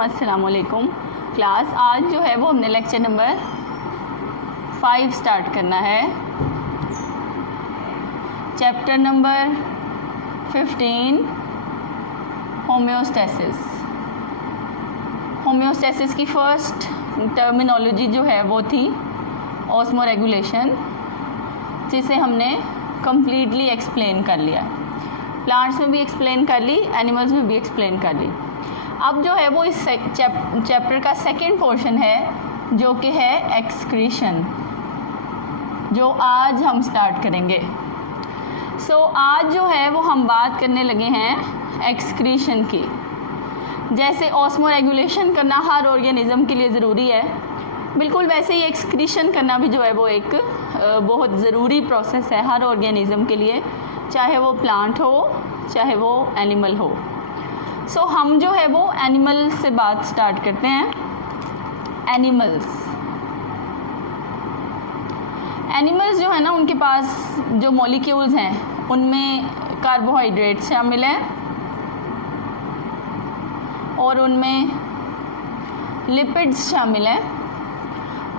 Welcome, अस्सलाम वालेकुम class. आज जो है वो हमने लेक्चर नंबर 5 स्टार्ट करना है। Chapter number 15 homeostasis. होम्योस्टेसिस की फर्स्ट टर्मिनोलॉजी जो है वो थी ऑस्मोरेगुलेशन, जिसे हमने कम्प्लीटली एक्सप्लेन कर लिया। प्लांट्स में भी एक्सप्लेन कर ली, एनिमल्स में भी एक्सप्लेन कर ली। अब जो है वो इस चैप्टर का सेकंड पोर्शन है जो कि है एक्सक्रीशन, जो आज हम स्टार्ट करेंगे। आज जो है वो हम बात करने लगे हैं एक्सक्रीशन की। जैसे ऑस्मोरेगुलेशन करना हर ऑर्गेनिज्म के लिए ज़रूरी है, बिल्कुल वैसे ही एक्सक्रीशन करना भी जो है वो एक बहुत ज़रूरी प्रोसेस है हर ऑर्गेनिज्म के लिए, चाहे वो प्लांट हो चाहे वो एनिमल हो। हम जो है वो एनिमल से बात स्टार्ट करते हैं। एनिमल्स जो है ना, उनके पास जो मॉलिक्यूल्स हैं उनमें कार्बोहाइड्रेट्स शामिल हैं और उनमें लिपिड्स शामिल हैं,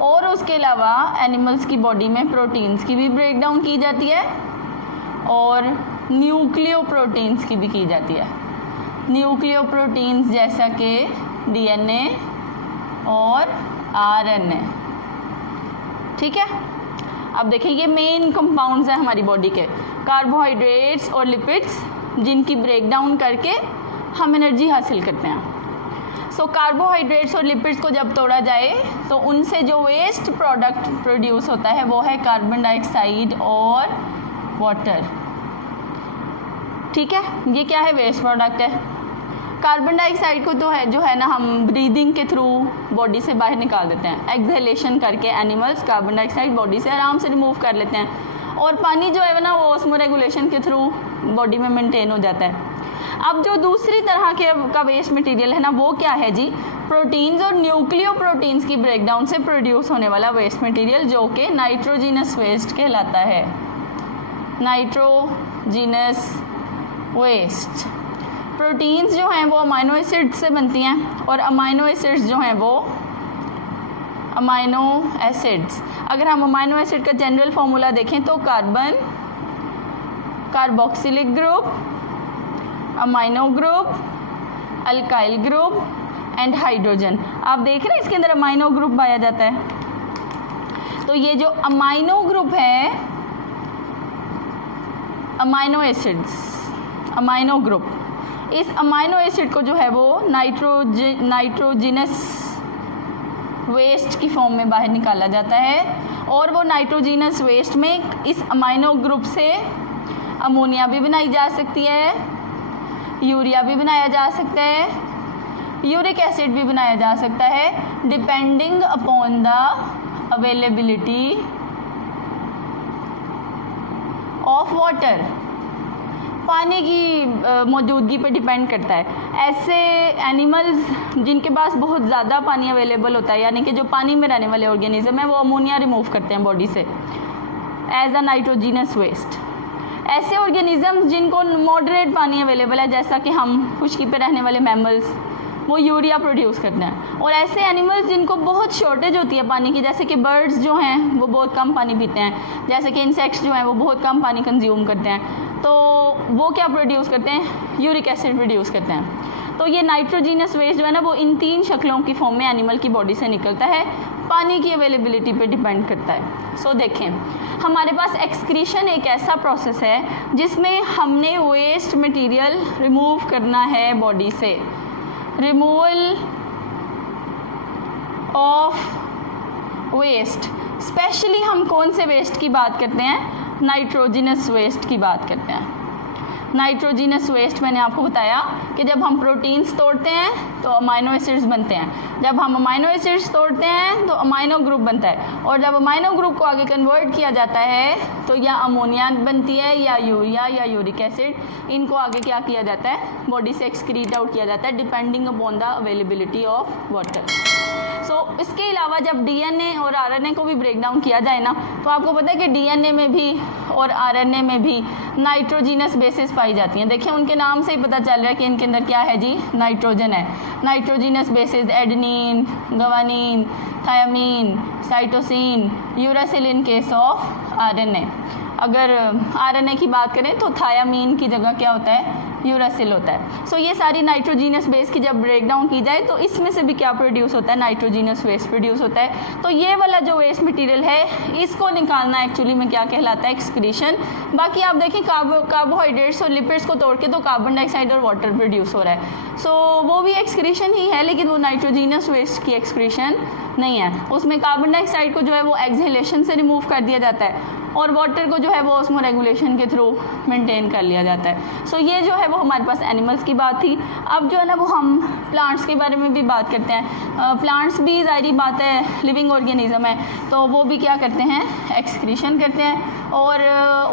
और उसके अलावा एनिमल्स की बॉडी में प्रोटीन्स की भी ब्रेकडाउन की जाती है और न्यूक्लियोप्रोटीन्स की भी की जाती है। न्यूक्लियोप्रोटीन्स जैसा कि डीएनए और आरएनए। ठीक है, अब देखिए ये मेन कंपाउंड्स हैं हमारी बॉडी के, कार्बोहाइड्रेट्स और लिपिड्स, जिनकी ब्रेकडाउन करके हम एनर्जी हासिल करते हैं। कार्बोहाइड्रेट्स और लिपिड्स को जब तोड़ा जाए तो उनसे जो वेस्ट प्रोडक्ट प्रोड्यूस होता है वो है कार्बन डाइऑक्साइड और वाटर। ठीक है, ये क्या है? वेस्ट प्रोडक्ट है। कार्बन डाइऑक्साइड को तो है जो है ना, हम ब्रीदिंग के थ्रू बॉडी से बाहर निकाल देते हैं। एक्सहेलेशन करके एनिमल्स कार्बन डाइऑक्साइड बॉडी से आराम से रिमूव कर लेते हैं, और पानी जो है ना वो ऑस्मोरेगुलेशन के थ्रू बॉडी में मेंटेन हो जाता है। अब जो दूसरी तरह के का वेस्ट मटेरियल है ना, वो क्या है जी? प्रोटीन्स और न्यूक्लियोप्रोटीन्स की ब्रेकडाउन से प्रोड्यूस होने वाला वेस्ट मटेरियल, जो कि नाइट्रोजीनस वेस्ट कहलाता है। Nitrogenous waste. प्रोटीन्स जो हैं वो अमाइनो एसिड से बनती हैं, और अमाइनो एसिड्स जो हैं वो अमाइनो एसिड्स, अगर हम अमाइनो एसिड का जनरल फार्मूला देखें तो carbon, carboxylic group, amino group, alkyl group and hydrogen. आप देख रहे हैं इसके अंदर अमाइनो ग्रुप पाया जाता है। तो ये जो अमाइनो ग्रुप है, अमाइनो एसिड्स, अमाइनो ग्रुप, इस अमाइनो एसिड को जो है वो नाइट्रोजिनस वेस्ट की फॉर्म में बाहर निकाला जाता है, और वो नाइट्रोजिनस वेस्ट में इस अमाइनो ग्रुप से अमोनिया भी बनाई जा सकती है, यूरिया भी बनाया जा सकता है, यूरिक एसिड भी बनाया जा सकता है, depending upon the availability of water. पानी की मौजूदगी पर डिपेंड करता है। ऐसे एनिमल्स जिनके पास बहुत ज़्यादा पानी अवेलेबल होता है, यानी कि जो पानी में रहने वाले ऑर्गेनिज्म है, वो अमोनिया रिमूव करते हैं बॉडी से एज अ नाइट्रोजीनस वेस्ट। ऐसे ऑर्गेनिज्म जिनको मॉडरेट पानी अवेलेबल है, जैसा कि हम खुश्की पे रहने वाले मैमल्स, वो यूरिया प्रोड्यूस करते हैं। और ऐसे एनिमल्स जिनको बहुत शॉर्टेज होती है पानी की, जैसे कि बर्ड्स जो हैं वो बहुत कम पानी पीते हैं, जैसे कि इंसेक्ट्स जो हैं वो बहुत कम पानी कंज्यूम करते हैं, तो वो क्या प्रोड्यूस करते हैं? यूरिक एसिड प्रोड्यूस करते हैं। तो ये नाइट्रोजीनस वेस्ट जो है ना, वो इन 3 शक्लों की फॉर्म में एनिमल की बॉडी से निकलता है, पानी की अवेलेबिलिटी पे डिपेंड करता है। देखें, हमारे पास एक्सक्रीशन एक ऐसा प्रोसेस है जिसमें हमने वेस्ट मटेरियल रिमूव करना है बॉडी से। रिमूवल ऑफ वेस्ट, स्पेशली हम कौन से वेस्ट की बात करते हैं? नाइट्रोजिनस वेस्ट की बात करते हैं। नाइट्रोजीनस वेस्ट मैंने आपको बताया कि जब हम प्रोटीन्स तोड़ते हैं तो अमाइनो एसिड्स बनते हैं, जब हम अमाइनो एसिड्स तोड़ते हैं तो अमाइनो ग्रुप बनता है, और जब अमाइनो ग्रुप को आगे कन्वर्ट किया जाता है तो या अमोनिया बनती है या यूरिया या यूरिक एसिड। इनको आगे क्या किया जाता है? बॉडी से एक्सक्रीट आउट किया जाता है, depending upon the availability of water. So इसके अलावा जब डीएनए और आरएनए को भी ब्रेक डाउन किया जाए ना, तो आपको पता है कि डीएनए में भी और आरएनए में भी नाइट्रोजीनस बेसिस पाई जाती हैं। देखिए उनके नाम से ही पता चल रहा है कि इनके अंदर क्या है जी, नाइट्रोजन है। Nitrogenous bases adenine, guanine, thiamine, cytosine, uracil in case of RNA. अगर आरएनए की बात करें तो थायामीन की जगह क्या होता है, यूरासिल होता है। सो ये सारी नाइट्रोजीनस बेस की जब ब्रेक डाउन की जाए तो इसमें से भी क्या प्रोड्यूस होता है, नाइट्रोजीनस वेस्ट प्रोड्यूस होता है। तो ये वाला जो वेस्ट मटेरियल है इसको निकालना एक्चुअली में क्या कहलाता है, एक्सक्रीशन। बाकी आप देखें कार्बोहाइड्रेट्स और लिपिड्स को तोड़ के तो कार्बन डाइऑक्साइड और वाटर प्रोड्यूस हो रहा है। सो वो भी एक्सक्रीशन ही है, लेकिन वो नाइट्रोजीनस वेस्ट की एक्सक्रीशन नहीं है। उसमें कार्बन डाइऑक्साइड को जो है वो एक्सहेलेशन से रिमूव कर दिया जाता है और वाटर को जो है वो ऑस्मो रेगुलेशन के थ्रू मेंटेन कर लिया जाता है। सो ये जो है वो हमारे पास एनिमल्स की बात थी। अब जो है ना वो हम प्लांट्स के बारे में भी बात करते हैं। प्लांट्स भी ज़ाहिर बात है लिविंग ऑर्गेनिज्म है, तो वो भी क्या करते हैं, एक्सक्रीशन करते हैं और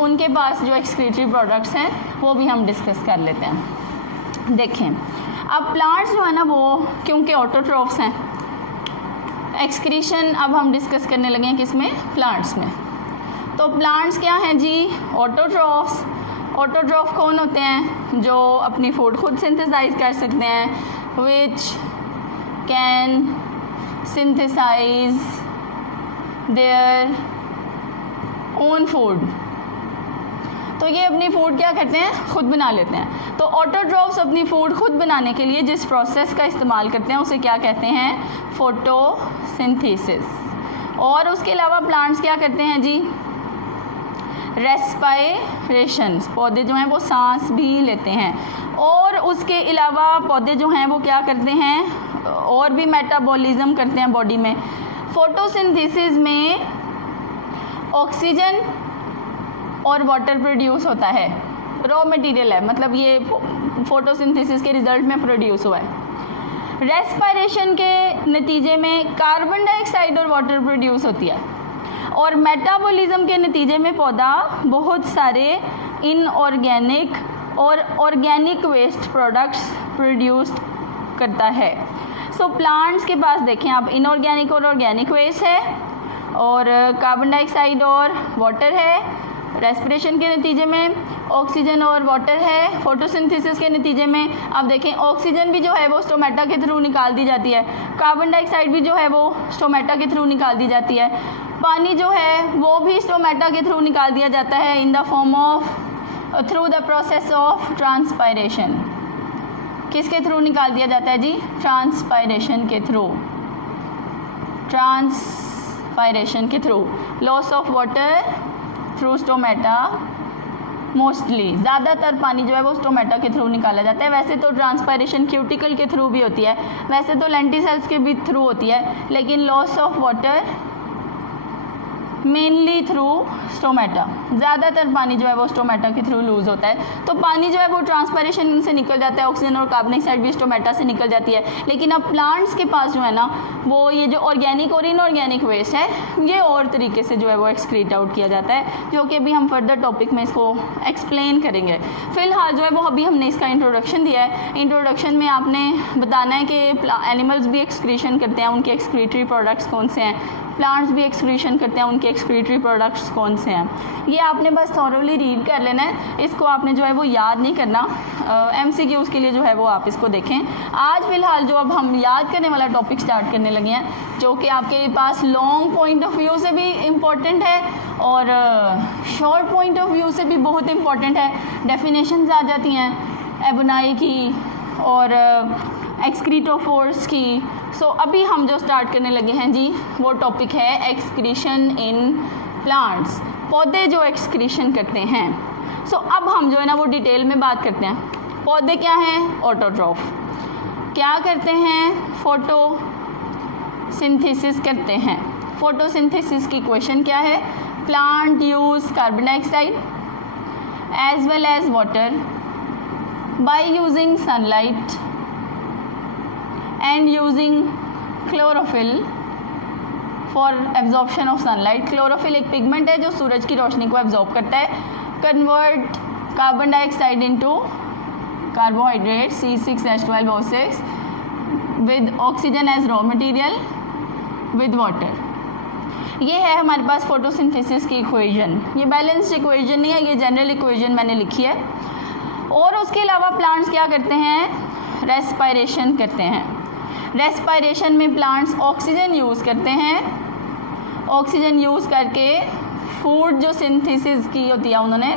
उनके पास जो एक्सक्रीटरी प्रोडक्ट्स हैं वो भी हम डिस्कस कर लेते हैं। देखें अब प्लांट्स जो है ना वो क्योंकि ऑटोट्रॉफ्स हैं, एक्सक्रीशन अब हम डिस्कस करने लगे हैं किसमें, प्लांट्स में। तो प्लांट्स क्या हैं जी, ऑटोट्रॉफ्स। ऑटोट्रॉफ कौन होते हैं, जो अपनी फूड खुद सिंथेसाइज कर सकते हैं, which can synthesise their own food. तो ये अपनी फूड क्या करते हैं, खुद बना लेते हैं। तो ऑटोट्रॉफ्स अपनी फूड खुद बनाने के लिए जिस प्रोसेस का इस्तेमाल करते हैं उसे क्या कहते हैं, फोटोसिंथेसिस। और उसके अलावा प्लांट्स क्या करते हैं जी, रेस्पायरेशन। पौधे जो हैं वो सांस भी लेते हैं। और उसके अलावा पौधे जो हैं वो क्या करते हैं, और भी मेटाबॉलिज्म करते हैं बॉडी में। फोटोसिंथेसिस में ऑक्सीजन और वाटर प्रोड्यूस होता है, रॉ मटेरियल है, मतलब ये फोटोसिंथेसिस के रिजल्ट में प्रोड्यूस हुआ है। रेस्पायरेशन के नतीजे में कार्बन डाइऑक्साइड और वाटर प्रोड्यूस होती है। और मेटाबॉलिज्म के नतीजे में पौधा बहुत सारे इनऑर्गेनिक और ऑर्गेनिक वेस्ट प्रोडक्ट्स प्रोड्यूस करता है। सो प्लांट्स के पास देखें आप, इनऑर्गेनिक और ऑर्गेनिक वेस्ट है और कार्बन डाइऑक्साइड और वाटर है। रेस्पिरेशन के नतीजे में ऑक्सीजन और वाटर है। फोटोसिंथेसिस के नतीजे में आप देखें ऑक्सीजन भी जो है वो स्टोमेटा के थ्रू निकाल दी जाती है, कार्बन डाइऑक्साइड भी जो है वो स्टोमेटा के थ्रू निकाल दी जाती है, पानी जो है वो भी स्टोमेटा के थ्रू निकाल दिया जाता है in the form of through the process of transpiration. किसके थ्रू निकाल दिया जाता है जी, ट्रांसपायरेशन के थ्रू। ट्रांसपायरेशन के through loss of water through stomata, mostly ज़्यादातर पानी जो है वो स्टोमेटा के थ्रू निकाला जाता है। वैसे तो ट्रांसपायरेशन क्यूटिकल के थ्रू भी होती है, वैसे तो लेंटिसेल्स के भी थ्रू होती है, लेकिन loss of water mainly through stomata. ज़्यादातर पानी जो है वो स्टोमेटा के थ्रू लूज़ होता है। तो पानी जो है वो ट्रांसपायरेशन से निकल जाता है, ऑक्सीजन और कार्बन डाइऑक्साइड भी स्टोमेटा से निकल जाती है। लेकिन अब प्लांट्स के पास जो है ना वो ये जो ऑर्गेनिक और इनऑर्गेनिक वेस्ट है ये और तरीके से जो है वो एक्सक्रीट आउट किया जाता है, जो कि अभी हम फर्दर टॉपिक में इसको एक्सप्लेन करेंगे। फिलहाल जो है वो अभी हमने इसका इंट्रोडक्शन दिया है। इंट्रोडक्शन में आपने बताना है कि एनिमल्स भी एक्सक्रीशन करते हैं, उनके एक्सक्रीटरी प्रोडक्ट्स कौन से हैं, प्लांट्स भी एक्सक्रीशन करते हैं, उनके एक्सक्रीटरी प्रोडक्ट्स कौन से हैं। ये आपने बस थॉरोली रीड कर लेना है, इसको आपने जो है वो याद नहीं करना। MCQs के लिए जो है वो आप इसको देखें। आज फिलहाल जो अब हम याद करने वाला टॉपिक स्टार्ट करने लगे हैं, जो कि आपके पास लॉन्ग पॉइंट ऑफ व्यू से भी इम्पॉर्टेंट है और शॉर्ट पॉइंट ऑफ व्यू से भी बहुत इम्पॉर्टेंट है। डेफिनेशंस आ जाती हैं एबोनाई की और एक्सक्रीटोफोर्स की। सो अभी हम जो स्टार्ट करने लगे हैं जी वो टॉपिक है एक्सक्रीशन इन प्लांट्स, पौधे जो एक्सक्रीशन करते हैं। सो अब हम जो है ना वो डिटेल में बात करते हैं। पौधे क्या हैं, ऑटोट्रॉफ। क्या करते हैं, फोटोसिंथेसिस करते हैं। फोटोसिंथेसिस की क्वेश्चन क्या है, plant use carbon dioxide as well as water by using sunlight and using chlorophyll for absorption of sunlight। Chlorophyll एक पिगमेंट है जो सूरज की रोशनी को एब्जॉर्ब करता है। Convert carbon dioxide into carbohydrate C6H12O6 with oxygen as raw material with water. ये है हमारे पास फोटोसिंथेसिस की इक्वेशन। ये बैलेंस्ड इक्वेशन नहीं है, ये जनरल इक्वेशन मैंने लिखी है। और उसके अलावा प्लांट्स क्या करते हैं, रेस्पायरेशन करते हैं। रेस्पायरेशन में प्लांट्स ऑक्सीजन यूज़ करते हैं। ऑक्सीजन यूज़ करके फूड जो सिंथेसिस की होती है उन्होंने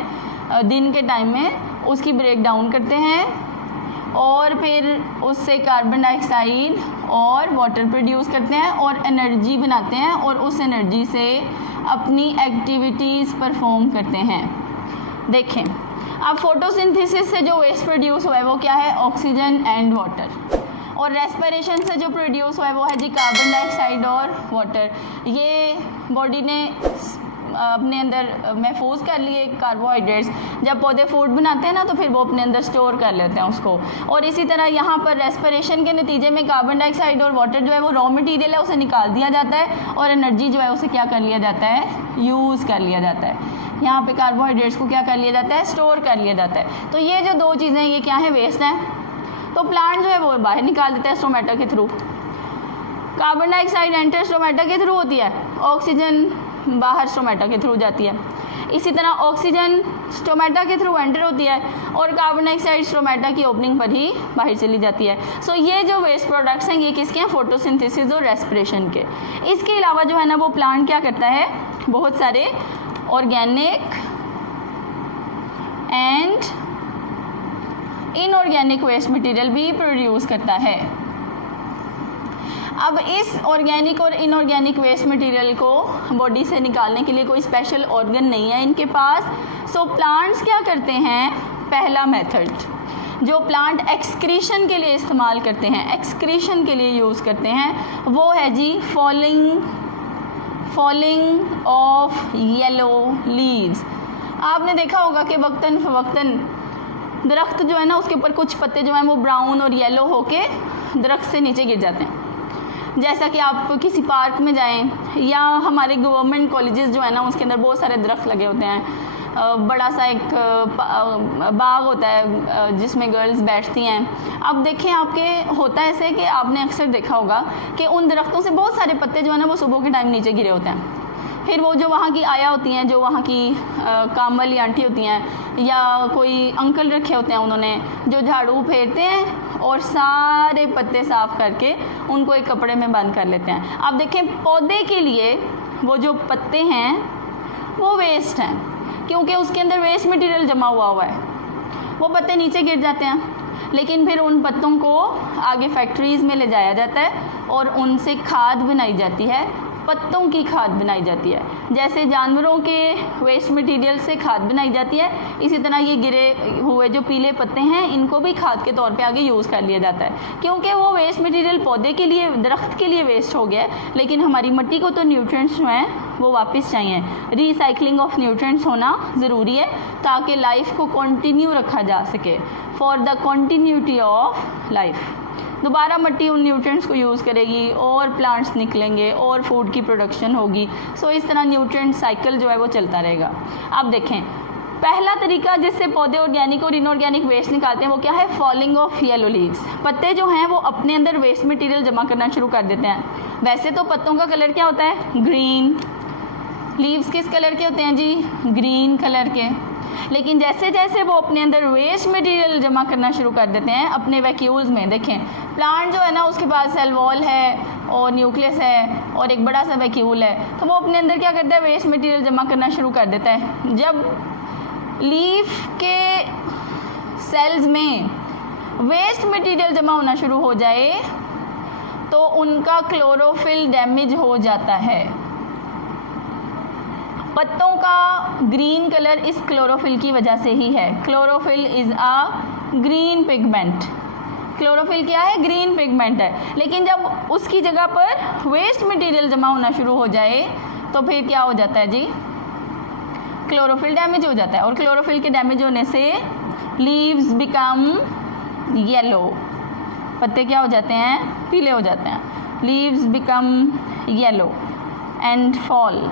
दिन के टाइम में, उसकी ब्रेक डाउन करते हैं और फिर उससे कार्बन डाइऑक्साइड और वाटर प्रोड्यूस करते हैं और एनर्जी बनाते हैं और उस एनर्जी से अपनी एक्टिविटीज़ परफॉर्म करते हैं। देखें, अब फोटोसिंथेसिस से जो वेस्ट प्रोड्यूस हुआ है वो क्या है, ऑक्सीजन एंड वाटर। और रेस्पिरेशन से जो प्रोड्यूस हुआ है वो है जी कार्बन डाइऑक्साइड और वाटर। ये बॉडी ने अपने अंदर महफूज कर लिए कार्बोहाइड्रेट्स। जब पौधे फूड बनाते हैं ना तो फिर वो अपने अंदर स्टोर कर लेते हैं उसको। और इसी तरह यहाँ पर रेस्पिरेशन के नतीजे में कार्बन डाइऑक्साइड और वाटर जो है वो रॉ मटेरियल है, उसे निकाल दिया जाता है और एनर्जी जो है उसे क्या कर लिया जाता है, यूज़ कर लिया जाता है। यहाँ पे कार्बोहाइड्रेट्स को क्या कर लिया जाता है, स्टोर कर लिया जाता है। तो ये जो दो चीज़ें ये क्या है, वेस्ट हैं। तो प्लांट जो है वो बाहर निकाल देता है स्टोमेटा के through. Carbon dioxide enter stomata के थ्रू होती है, ऑक्सीजन बाहर स्टोमेटा के थ्रू जाती है। इसी तरह ऑक्सीजन स्टोमेटा के थ्रू एंटर होती है और कार्बन डाइऑक्साइड स्टोमेटा की ओपनिंग पर ही बाहर चली जाती है। सो ये जो वेस्ट प्रोडक्ट्स हैं ये किसके हैं, फोटोसिंथेसिस और रेस्पिरेशन के। इसके अलावा जो है ना वो प्लांट क्या करता है, बहुत सारे organic and inorganic waste material भी प्रोड्यूस करता है। अब इस ऑर्गेनिक और इनऑर्गेनिक वेस्ट मटेरियल को बॉडी से निकालने के लिए कोई स्पेशल ऑर्गन नहीं है इनके पास। सो प्लांट्स क्या करते हैं, पहला मेथड जो प्लांट एक्सक्रीशन के लिए इस्तेमाल करते हैं, एक्सक्रीशन के लिए यूज़ करते हैं, वो है जी फॉलिंग ऑफ येलो लीव्स। आपने देखा होगा कि वक्तन फवक्तन दरख्त जो है ना उसके ऊपर कुछ पत्ते जो हैं वो ब्राउन और येलो होके दरख्त से नीचे गिर जाते हैं। जैसा कि आप किसी पार्क में जाएं या हमारे गवर्नमेंट कॉलेजेस जो है ना उसके अंदर बहुत सारे दरख्त लगे होते हैं। बड़ा सा एक बाग होता है जिसमें गर्ल्स बैठती हैं। अब देखें, आपके होता है ऐसे कि आपने अक्सर देखा होगा कि उन दरख्तों से बहुत सारे पत्ते जो है ना वो सुबह के टाइम नीचे गिरे होते हैं। फिर वो जो वहाँ की आया होती हैं, जो वहाँ की काम वाली आंटी होती हैं या कोई अंकल रखे होते हैं, उन्होंने जो झाड़ू फेरते हैं और सारे पत्ते साफ करके उनको एक कपड़े में बंद कर लेते हैं। अब देखें, पौधे के लिए वो जो पत्ते हैं वो वेस्ट हैं, क्योंकि उसके अंदर वेस्ट मटेरियल जमा हुआ है। वो पत्ते नीचे गिर जाते हैं, लेकिन फिर उन पत्तों को आगे फैक्ट्रीज़ में ले जाया जाता है और उनसे खाद बनाई जाती है, पत्तों की खाद बनाई जाती है। जैसे जानवरों के वेस्ट मटेरियल से खाद बनाई जाती है, इसी तरह ये गिरे हुए जो पीले पत्ते हैं इनको भी खाद के तौर पे आगे यूज़ कर लिया जाता है, क्योंकि वो वेस्ट मटेरियल पौधे के लिए, दरख्त के लिए वेस्ट हो गया है, लेकिन हमारी मिट्टी को तो न्यूट्रिएंट्स जो हैं वो वापस चाहिए। रिसाइकलिंग ऑफ न्यूट्रिएंट्स होना ज़रूरी है ताकि लाइफ को कंटिन्यू रखा जा सके, for the continuity of life. दोबारा मिट्टी उन न्यूट्रिएंट्स को यूज़ करेगी और प्लांट्स निकलेंगे और फूड की प्रोडक्शन होगी। सो इस तरह न्यूट्रिएंट साइकिल जो है वो चलता रहेगा। अब देखें, पहला तरीका जिससे पौधे ऑर्गेनिक और इनऑर्गेनिक वेस्ट निकालते हैं वो क्या है, फॉलिंग ऑफ येलो लीव्स। पत्ते जो हैं वो अपने अंदर वेस्ट मटेरियल जमा करना शुरू कर देते हैं। वैसे तो पत्तों का कलर क्या होता है, ग्रीन। लीव्स किस कलर के होते हैं जी, ग्रीन कलर के। लेकिन जैसे जैसे वो अपने अंदर वेस्ट मटेरियल जमा करना शुरू कर देते हैं अपने वैक्यूल्स में, देखें प्लांट जो है ना उसके पास सेल वॉल है और न्यूक्लियस है और एक बड़ा सा वैक्यूल है, तो वो अपने अंदर क्या करता है, वेस्ट मटेरियल जमा करना शुरू कर देता है। जब लीफ के सेल्स में वेस्ट मटेरियल जमा होना शुरू हो जाए तो उनका क्लोरोफिल डैमेज हो जाता है। पत्तों का ग्रीन कलर इस क्लोरोफिल की वजह से ही है। Chlorophyll is a green pigment. Chlorophyll क्या है, ग्रीन पिगमेंट है। लेकिन जब उसकी जगह पर वेस्ट मटेरियल जमा होना शुरू हो जाए तो फिर क्या हो जाता है जी, क्लोरोफिल डैमेज हो जाता है। और क्लोरोफिल के डैमेज होने से लीव्स बिकम येलो, पत्ते क्या हो जाते हैं, पीले हो जाते हैं। Leaves become yellow and fall,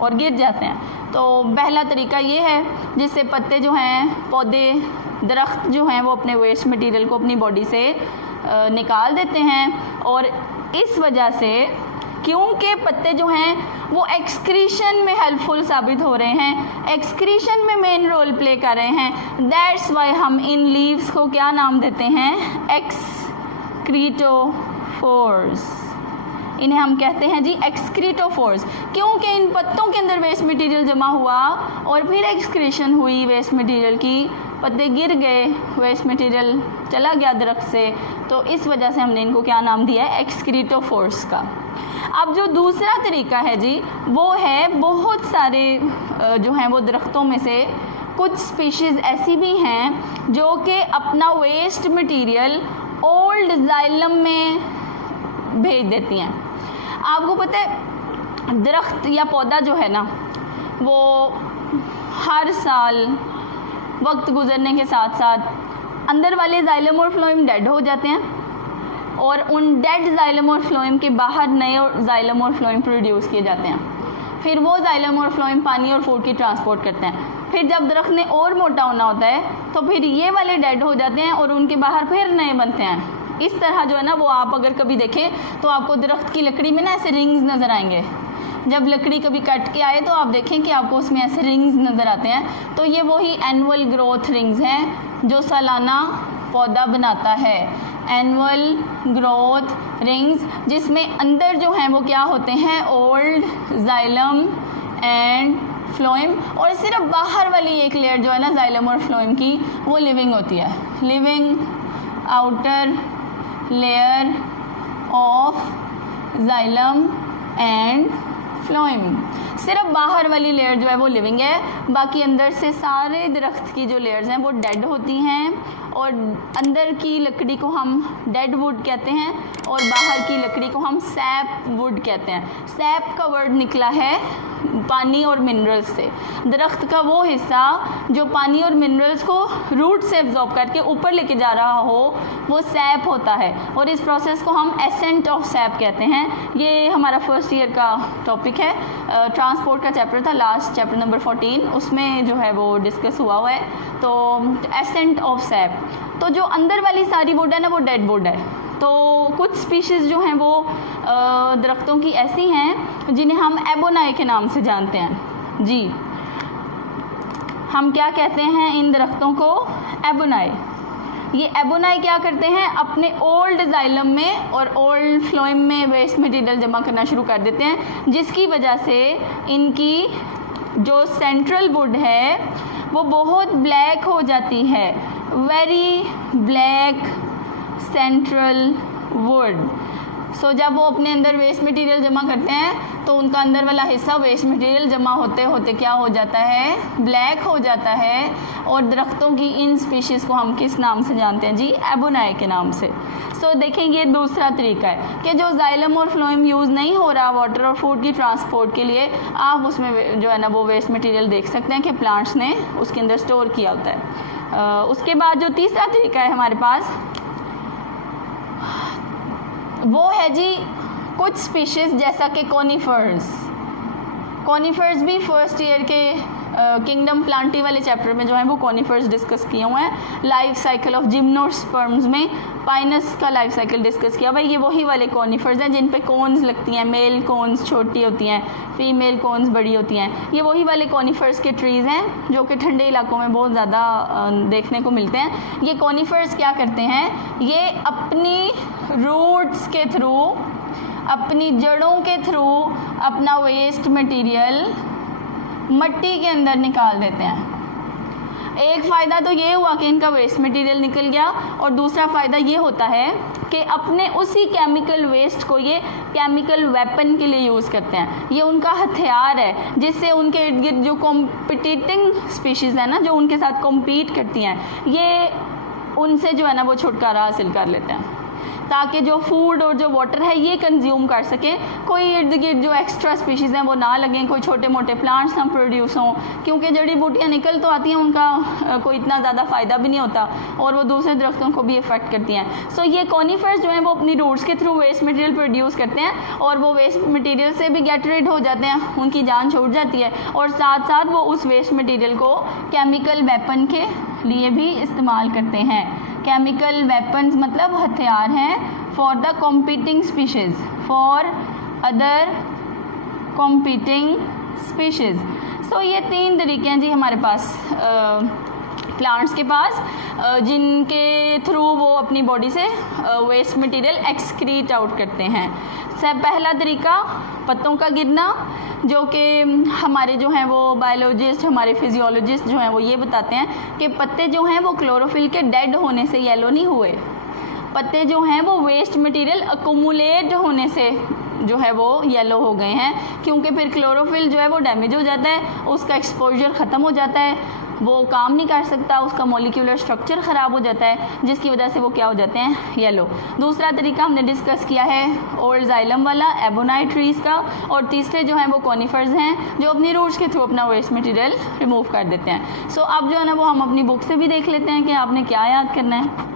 और गिर जाते हैं। तो पहला तरीका ये है जिससे पत्ते जो हैं, पौधे, दरख्त जो हैं वो अपने वेस्ट मटेरियल को अपनी बॉडी से निकाल देते हैं और इस वजह से क्योंकि पत्ते जो हैं वो एक्सक्रीशन में हेल्पफुल साबित हो रहे हैं, एक्सक्रीशन में मेन रोल प्ले कर रहे हैं। दैट्स वाई हम इन लीव्स को क्या नाम देते हैं? एक्सक्रीटोफोर्स। इन्हें हम कहते हैं जी एक्सक्रीटोफोर्स, क्योंकि इन पत्तों के अंदर वेस्ट मटेरियल जमा हुआ और फिर एक्सक्रीशन हुई वेस्ट मटेरियल की, पत्ते गिर गए, वेस्ट मटेरियल चला गया दरख्त से, तो इस वजह से हमने इनको क्या नाम दिया है? एक्सक्रीटोफोर्स का। अब जो दूसरा तरीका है जी वो है, बहुत सारे जो हैं वो दरख्तों में से कुछ स्पीशीज़ ऐसी भी हैं जो कि अपना वेस्ट मटेरियल ओल्ड जाइलम में भेज देती हैं। आपको पता है दरख्त या पौधा जो है ना वो हर साल वक्त गुजरने के साथ साथ अंदर वाले जाइलम और फ्लोएम डेड हो जाते हैं और उन डेड जाइलम और फ्लोएम के बाहर नए जाइलम और फ्लोएम प्रोड्यूस किए जाते हैं। फिर वो जाइलम और फ्लोएम पानी और फूड की ट्रांसपोर्ट करते हैं। फिर जब दरख्त ने और मोटा होना होता है तो फिर ये वाले डेड हो जाते हैं और उनके बाहर फिर नए बनते हैं। इस तरह जो है ना वो आप अगर कभी देखें तो आपको दरख्त की लकड़ी में ना ऐसे रिंग्स नज़र आएंगे। जब लकड़ी कभी कट के आए तो आप देखें कि आपको उसमें ऐसे रिंग्स नज़र आते हैं, तो ये वही एनुअल ग्रोथ रिंग्स हैं जो सालाना पौधा बनाता है। एनुअल ग्रोथ रिंग्स जिसमें अंदर जो हैं वो क्या होते हैं? ओल्ड जाइलम एंड फ्लोएम, और सिर्फ बाहर वाली एक लेयर जो है ना जाइलम और फ्लोएम की वो लिविंग होती है। Living outer layer of xylem and phloem, सिर्फ बाहर वाली लेयर जो है वो लिविंग है, बाकी अंदर से सारे दरख्त की जो लेयर्स हैं वो डेड होती हैं। और अंदर की लकड़ी को हम डेड वुड कहते हैं और बाहर की लकड़ी को हम सैप वुड कहते हैं। सैप का वर्ड निकला है पानी और मिनरल्स से। दरख्त का वो हिस्सा जो पानी और मिनरल्स को रूट से एब्जॉर्ब करके ऊपर लेके जा रहा हो वो सैप होता है, और इस प्रोसेस को हम एसेंट ऑफ सैप कहते हैं। ये हमारा फर्स्ट ईयर का टॉपिक है, ट्रांसपोर्ट का चैप्टर था, लास्ट चैप्टर नंबर 14, उसमें जो है वो डिस्कस हुआ है। तो एसेंट ऑफ सैप, तो जो अंदर वाली सारी वुड है ना वो डेड वुड है। तो कुछ स्पीशीज़ जो हैं वो दरख्तों की ऐसी हैं जिन्हें हम एबोनाई के नाम से जानते हैं जी। हम क्या कहते हैं इन दरख्तों को? एबोनाई। ये एबोनाई क्या करते हैं? अपने ओल्ड जाइलम में और ओल्ड फ्लोएम में वेस्ट मटेरियल जमा करना शुरू कर देते हैं, जिसकी वजह से इनकी जो सेंट्रल वुड है वो बहुत ब्लैक हो जाती है। Very black central wood. So जब वो अपने अंदर वेस्ट मटेरियल जमा करते हैं तो उनका अंदर वाला हिस्सा वेस्ट मटेरियल जमा होते होते क्या हो जाता है? ब्लैक हो जाता है। और दरख्तों की इन स्पीशीज़ को हम किस नाम से जानते हैं जी? एबोनाई के नाम से। सो देखें ये दूसरा तरीका है कि जो जाइलम और फ्लोएम यूज़ नहीं हो रहा वाटर और फूड की ट्रांसपोर्ट के लिए, आप उसमें जो है ना वो वेस्ट मटेरियल देख सकते हैं कि प्लांट्स ने उसके अंदर स्टोर किया होता है। उसके बाद जो तीसरा तरीका है हमारे पास वो है जी कुछ स्पीशीज़ जैसा कि कोनीफर्स। कोनीफर्स भी फर्स्ट ईयर के किंगडम प्लांटी वाले चैप्टर में जो है वो कोनीफर्स डिस्कस किए हुए हैं। लाइफ साइकिल ऑफ जिम्नोस्पर्म्स में पाइनस का लाइफ साइकिल डिस्कस किया भाई। ये वही वाले कोनीफर्स हैं जिन पे कोन्स लगती हैं, मेल कोन्स छोटी होती हैं, फीमेल कोन्स बड़ी होती हैं। ये वही वाले कोनीफर्स के ट्रीज़ हैं जो कि ठंडे इलाकों में बहुत ज़्यादा देखने को मिलते हैं। ये कोनीफर्स क्या करते हैं? ये अपनी रूट्स के थ्रू, अपनी जड़ों के थ्रू अपना वेस्ट मटेरियल मिट्टी के अंदर निकाल देते हैं। एक फ़ायदा तो ये हुआ कि इनका वेस्ट मटेरियल निकल गया, और दूसरा फ़ायदा ये होता है कि अपने उसी केमिकल वेस्ट को ये केमिकल वेपन के लिए यूज़ करते हैं। ये उनका हथियार है जिससे उनके इर्द गिर्द जो कॉम्पिटिटिंग स्पीशीज़ है ना, जो उनके साथ कॉम्पीट करती हैं, ये उनसे जो है ना वो छुटकारा हासिल कर लेते हैं ताकि जो फूड और जो वाटर है ये कंज्यूम कर सकें। कोई इर्द गिर्द जो एक्स्ट्रा स्पीशीज़ हैं वो ना लगें, कोई छोटे मोटे प्लांट्स ना प्रोड्यूस हों, क्योंकि जड़ी बूटियाँ निकल तो आती हैं, उनका कोई इतना ज़्यादा फ़ायदा भी नहीं होता और वो दूसरे दरख्तों को भी इफ़ेक्ट करती हैं। सो ये कोनीफर्स जो हैं वो अपनी रूट्स के थ्रू वेस्ट मटेरियल प्रोड्यूस करते हैं और वो वेस्ट मटेरियल से भी गेट रिड हो जाते हैं, उनकी जान छूट जाती है, और साथ साथ वो उस वेस्ट मटेरियल को केमिकल वेपन के लिए भी इस्तेमाल करते हैं। केमिकल वेपन्स मतलब हथियार हैं for the competing species, for other competing species. So ये 3 तरीके हैं जी हमारे पास प्लांट्स के पास जिनके थ्रू वो अपनी बॉडी से वेस्ट मटेरियल एक्सक्रीट आउट करते हैं। सब पहला तरीका पत्तों का गिरना, जो कि हमारे जो हैं वो बायोलॉजिस्ट, हमारे फिजियोलॉजिस्ट जो हैं वो ये बताते हैं कि पत्ते जो हैं वो क्लोरोफिल के डेड होने से येलो नहीं हुए, पत्ते जो हैं वो वेस्ट मटेरियल अकोमुलेट होने से जो है वो येलो हो गए हैं, क्योंकि फिर क्लोरोफिल जो है वो डैमेज हो जाता है, उसका एक्सपोजर ख़त्म हो जाता है, वो काम नहीं कर सकता, उसका मॉलिक्यूलर स्ट्रक्चर ख़राब हो जाता है, जिसकी वजह से वो क्या हो जाते हैं, येलो। दूसरा तरीका हमने डिस्कस किया है ओल्ड जाइलम वाला, एबोनाइट ट्रीज़ का, और तीसरे जो हैं वो कॉनिफर्स हैं जो अपनी रूट्स के थ्रू अपना वेस्ट मटेरियल रिमूव कर देते हैं। सो अब जो है ना वो हम अपनी बुक से भी देख लेते हैं कि आपने क्या याद करना है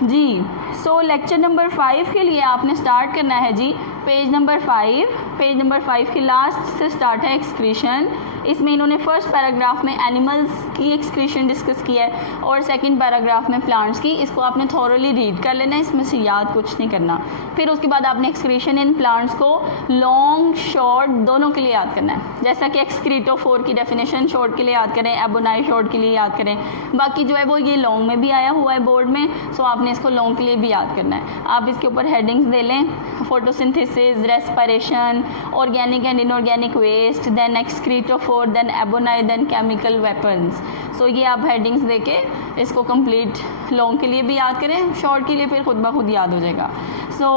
जी। सो लेक्चर नंबर 5 के लिए आपने स्टार्ट करना है जी पेज नंबर 5। पेज नंबर 5 के लास्ट से स्टार्ट है एक्सक्रीशन। इसमें इन्होंने फर्स्ट पैराग्राफ में एनिमल्स की एक्सक्रीशन डिस्कस किया है और सेकंड पैराग्राफ में प्लांट्स की। इसको आपने थॉरोली रीड कर लेना है, इसमें से याद कुछ नहीं करना। फिर उसके बाद आपने एक्सक्रीशन इन प्लांट्स को लॉन्ग शॉर्ट दोनों के लिए याद करना है। जैसा कि एक्सक्रीटोफोर की डेफिनेशन शॉर्ट के लिए याद करें, एबोनाइट शॉर्ट के लिए याद करें, बाकी जो है वो ये लॉन्ग में भी आया हुआ है बोर्ड में, सो आपने इसको लॉन्ग के लिए भी याद करना है। आप इसके ऊपर हेडिंग्स दे लें, photosynthesis, respiration, organic and inorganic waste, then excretophore, then ebonite, then chemical weapons. So ये आप हेडिंग्स देके इसको कंप्लीट लॉन्ग के लिए भी याद करें, शॉर्ट के लिए फिर खुद ब खुद याद हो जाएगा। सो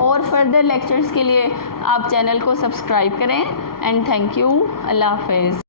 और फर्दर लेक्चर्स के लिए आप चैनल को सब्सक्राइब करें एंड थैंक यू। अल्लाह हाफिज़।